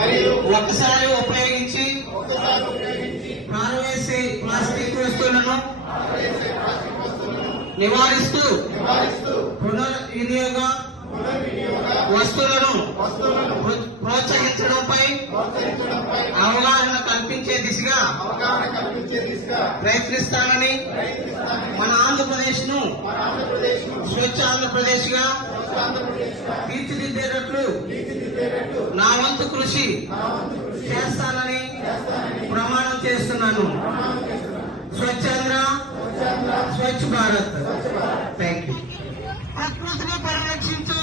ఒకసారి ఉపయోగించి పారవేసే ప్లాస్టిక్ వస్తువులను నివారిస్తూ పునర్వినియోగ వస్తువులను ప్రోత్సహించడంపై అవగాహన కల్పించే దిశగా ప్రయత్నిస్తానని మన ఆంధ్రప్రదేశ్ ను స్వచ్ఛ ఆంధ్రప్రదేశ్ గా తీర్చిదిద్దేటట్లు నా వంతు కృషి చేస్తానని ప్రమాణం చేస్తున్నాను. స్వచ్ఛాంధ్ర, స్వచ్ఛ భారత్. Thank you. ప్రకృతిని పరిరక్షించు,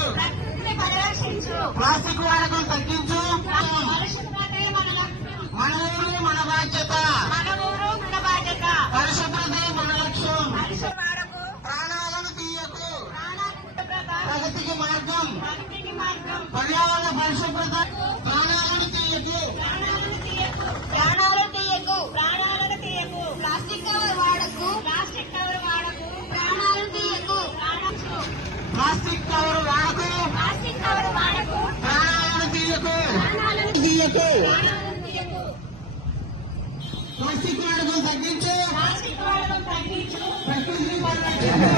ప్లాస్టిక్ వాడకం తగ్గించు. మన ఊరు మన బాధ్యత, పరిశుభ్రతే మన లక్ష్యం. ప్రాణాలను తీయకు, ప్రగతికి మార్గం. పర్యావరణ పరిశుభ్రత. ప్రాణాలను తీయకు, ప్లాస్టిక్ కవర్ వాడకు, ప్రాణాలు తీయకు. ప్లాస్టిక్ కవర్ వాడకు, ప్రాణాలను తీయకు. ప్లాస్టిక్ వాడకం తగ్గించు, ప్రకృతిని పరిరక్షించు.